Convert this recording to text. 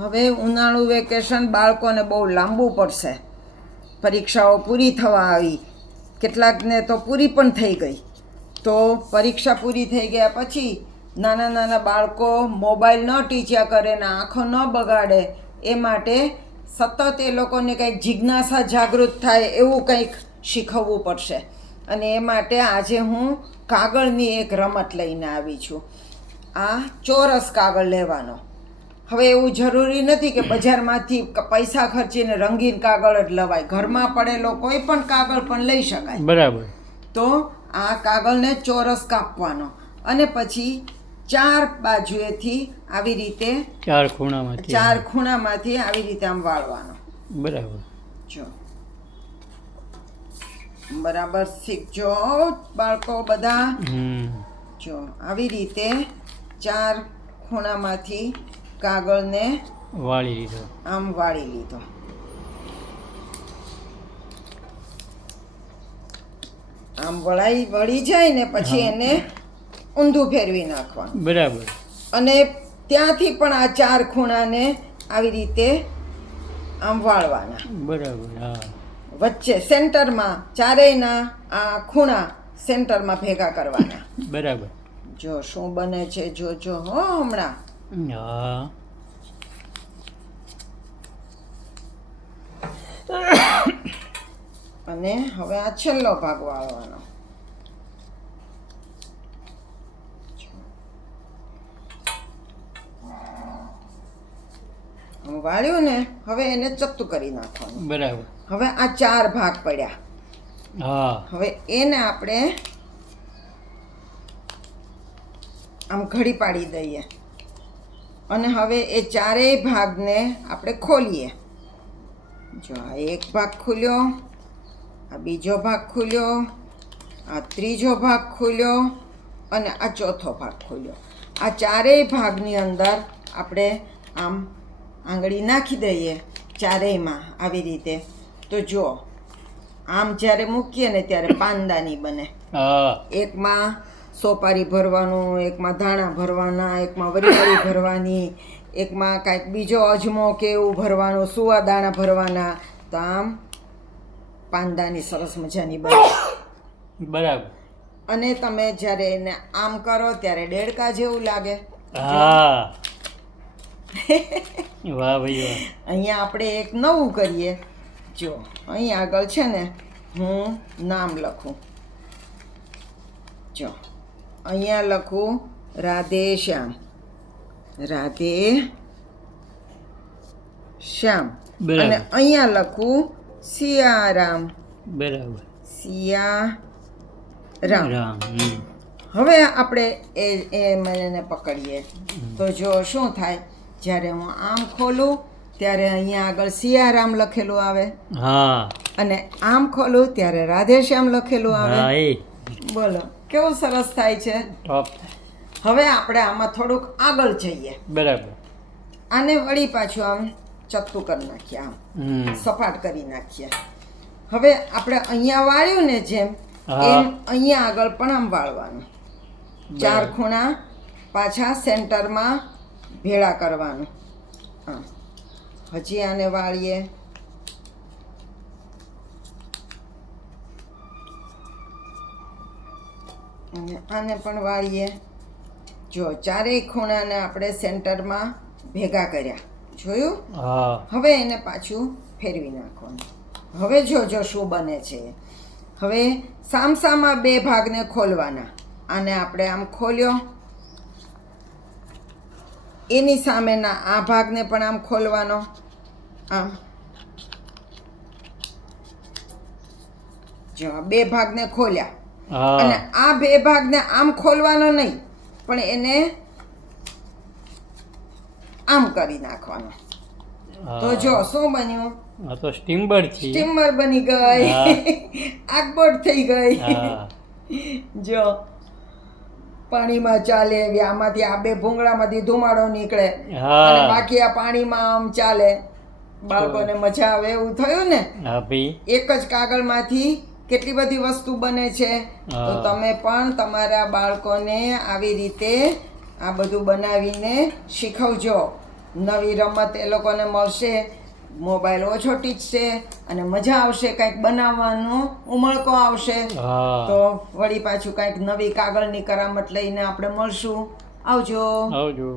હવે ઉનાળુ વેકેશન બાળકોને બહુ લાંબુ પડશે. પરીક્ષાઓ પૂરી થવા આવી, કેટલાકને તો પૂરી પણ થઈ ગઈ. તો પરીક્ષા પૂરી થઈ ગયા પછી નાના નાના બાળકો મોબાઈલ ન ટીચ્યા કરે ને આંખો ન બગાડે એ માટે સતત એ લોકોને કંઈક જિજ્ઞાસા જાગૃત થાય એવું કંઈક શીખવવું પડશે. અને એ માટે આજે હું કાગળની એક રમત લઈને આવી છું. આ ચોરસ કાગળ લેવાનો. હવે એવું જરૂરી નથી કે બજારમાંથી પૈસા ખર્ચીને રંગીન કાગળ જ લવાય. ઘરમાં પડેલો કોઈ પણ કાગળ પણ લઈ શકાય. બરાબર. તો આ કાગળને ચોરસ કાપવાનો અને પછી ચાર બાજુએથી આવી રીતે ચાર ખૂણામાંથી આવી રીતે આમ વાળવાનો. બરાબર. જો બરાબર શીખજો બાળકો બધા. જો આવી રીતે ચાર ખૂણામાંથી કાગળને વાળી લીધો. આમ વાળી લીધો. આમ વળી જાય ને પછી એને ઊંધું ફેરવી નાખવાનું. બરાબર. અને ત્યાંથી પણ આ ચાર ખૂણાને આવી રીતે આમ વાળવાના. બરાબર. હા. વચ્ચે સેન્ટરમાં ચારેયના આ ખૂણા સેન્ટરમાં ભેગા કરવાના. બરાબર. જો શું બને છે જોજો હો હમણાં. હા. અને હવે આ છેલ્લો ભાગ વાળવાનો. વાળ્યું ને હવે એને ચત્તું કરી નાખવાનું. બરાબર. હવે આ ચાર ભાગ પડ્યા. હા. હવે એને આપણે આમ ઘડી પાડી દઈએ અને હવે એ ચારેય ભાગને આપણે ખોલીએ. જો આ એક ભાગ ખુલ્યો, આ બીજો ભાગ ખુલ્યો, આ ત્રીજો ભાગ ખુલ્યો અને આ ચોથો ભાગ ખુલ્યો. આ ચારેય ભાગની અંદર આપણે આમ આંગળી નાખી દઈએ ચારેયમાં આવી રીતે. તો જો આમ જ્યારે મૂકીએ ને ત્યારે પાંદાની બને. એકમાં સોપારી ભરવાનું, એકમાં ધાણા ભરવાના, એકમાં વરિયાળી ભરવાની, એકમાં કાંઈક બીજો અજમો કે એવું ભરવાનું, સુવા દાણા ભરવાના. તો આમ પાંદાની સરસ મજાની બને. બરાબર. અને તમે જ્યારે એને આમ કરો ત્યારે દેડકા જેવું લાગે. હા. વાહ ભાઈ વાહ. અહીંયા આપણે એક નવું કરીએ. જો અહીં આગળ છે ને હું નામ લખું. જો અહીંયા લખું રાધે શ્યામ. રાધે શ્યામ. અને અહીંયા લખું સિયારામ. બરાબર. સિયારામ. હવે આપણે એને પકડીએ તો જો શું થાય, જ્યારે હું આમ ખોલું ત્યારે અહીંયા આગળ સિયારામ લખેલું આવે. હા. અને આમ ખોલું ત્યારે રાધેશ્યામ લખેલું આવે. બોલો કેવું સરસ થાય છે. હવે આપણે આમાં થોડુંક આગળ જઈએ. બરાબર. આને વળી પાછું આમ ચત્તું કરી નાખીએ, આમ સપાટ કરી નાખીએ. હવે આપણે અહીંયા વાળ્યું ને જેમ એમ અહીંયા આગળ પણ આમ વાળવાનું. ચાર ખૂણા પાછા સેન્ટરમાં ભેળા કરવાનું. હજી આને વાળીએ. અને આને પણ વાળીએ. જો ચારેય ખૂણાને આપણે સેન્ટરમાં ભેગા કર્યા. જોયું? હવે એને પાછું ફેરવી નાખવાનું. હવે જોજો શું બને છે. હવે સામસામા બે ભાગને ખોલવાના. આને આપણે આમ ખોલ્યો, એની સામેના આ ભાગને પણ આમ ખોલવાનો. આમ જો બે ભાગને ખોલ્યા અને આ બે ભાગને આમ ખોલવાનો નહીં, પણ એને આમ કરી નાખવાનો. તો જો શું બન્યું? તો સ્ટીમર બની ગઈ. આગબોટ થઈ ગઈ. જો પાણીમાં ચાલે એવી. આમાંથી આ બે ભૂંગળામાંથી ધુમાડો નીકળે અને બાકી આ પાણીમાં આમ ચાલે. બાળકોને મજા આવે એવું થયું ને. એક જ કાગળમાંથી કેટલી બધી વસ્તુ બને છે. તો તમે પણ તમારા બાળકોને આવી રીતે આ બધું બનાવીને શીખવજો. નવી રમત એ લોકોને મળશે, મોબાઈલ ઓછો ટીચશે અને મજા આવશે, કંઈક બનાવવાનું ઉમળકો આવશે. હા તો વળી પાછું કંઈક નવી કાગળની કરામત લઈને આપણે મળશું. આવજો. આવજો.